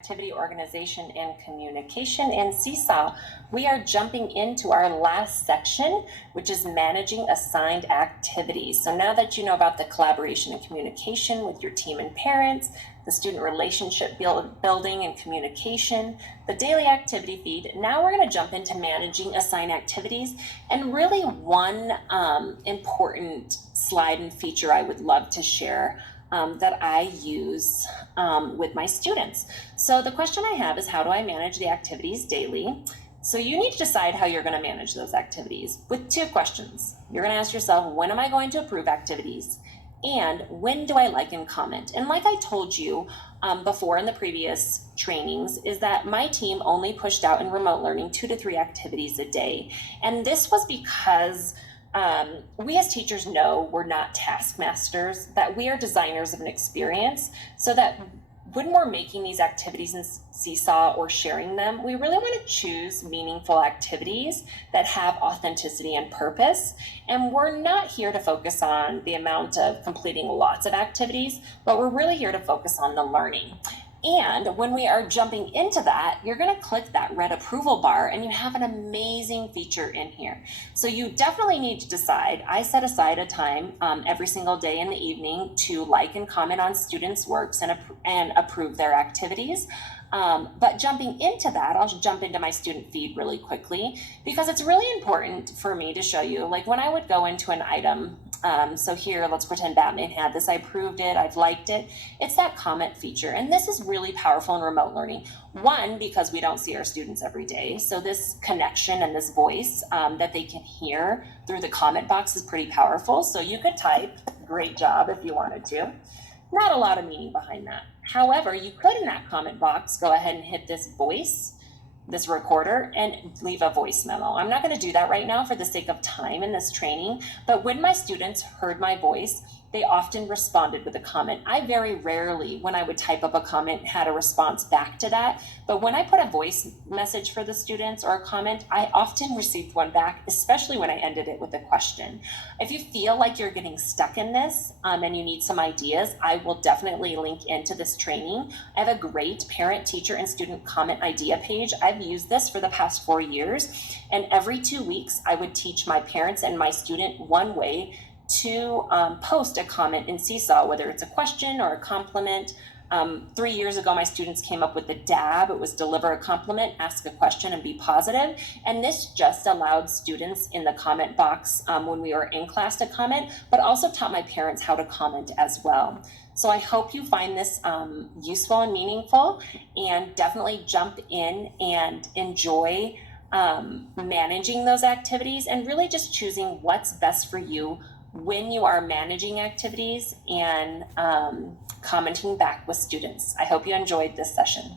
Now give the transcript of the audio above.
Activity organization and communication in Seesaw. We are jumping into our last section, which is managing assigned activities. So now that you know about the collaboration and communication with your team and parents, the student relationship building and communication, the daily activity feed, now we're going to jump into managing assigned activities. And really one important slide and feature I would love to share that I use with my students. So the question I have is, how do I manage the activities daily? So you need to decide how you're going to manage those activities with two questions. You're going to ask yourself, when am I going to approve activities? And when do I like and comment? And like I told you before in the previous trainings, is that my team only pushed out in remote learning 2 to 3 activities a day. And this was because we as teachers know we're not taskmasters, that we are designers of an experience, so that when we're making these activities in Seesaw or sharing them, we really want to choose meaningful activities that have authenticity and purpose. And we're not here to focus on the amount of completing lots of activities, but we're really here to focus on the learning. And when we are jumping into that, you're going to click that red approval bar and you have an amazing feature in here. So you definitely need to decide. I set aside a time every single day in the evening to like and comment on students' works and approve their activities. But jumping into that, I'll jump into my student feed really quickly, because it's really important for me to show you, like when I would go into an item, so here, let's pretend Batman had this, I approved it, I've liked it. It's that comment feature. And this is really powerful in remote learning. One, because we don't see our students every day. So this connection and this voice that they can hear through the comment box is pretty powerful. So you could type, great job, if you wanted to. Not a lot of meaning behind that. However, you could, in that comment box, go ahead and hit this voice, this recorder, and leave a voice memo. I'm not going to do that right now for the sake of time in this training, but when my students heard my voice, they often responded with a comment. I very rarely, when I would type up a comment, had a response back to that. But when I put a voice message for the students or a comment, I often received one back, especially when I ended it with a question. If you feel like you're getting stuck in this and you need some ideas, I will definitely link into this training. I have a great parent, teacher, and student comment idea page. I've used this for the past 4 years. And every 2 weeks, I would teach my parents and my student one way to post a comment in Seesaw, whether it's a question or a compliment. 3 years ago, my students came up with the DAB. It was deliver a compliment, ask a question, and be positive. And this just allowed students in the comment box when we were in class to comment, but also taught my parents how to comment as well. So I hope you find this useful and meaningful, and definitely jump in and enjoy managing those activities and really just choosing what's best for you when you are managing activities and commenting back with students. I hope you enjoyed this session.